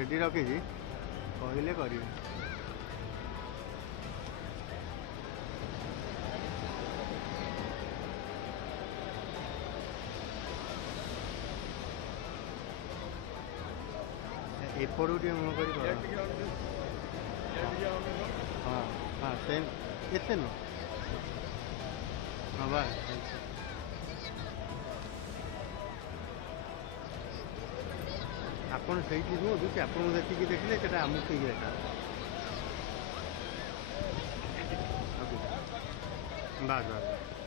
ready रखी कहले कर एपड़ू टे मुँह कर हाँ हाँ सेम एते नु हाँ बा आपन सही रुहतु से आपको देखिए देखिले सेटा आमु ठीक है बास बास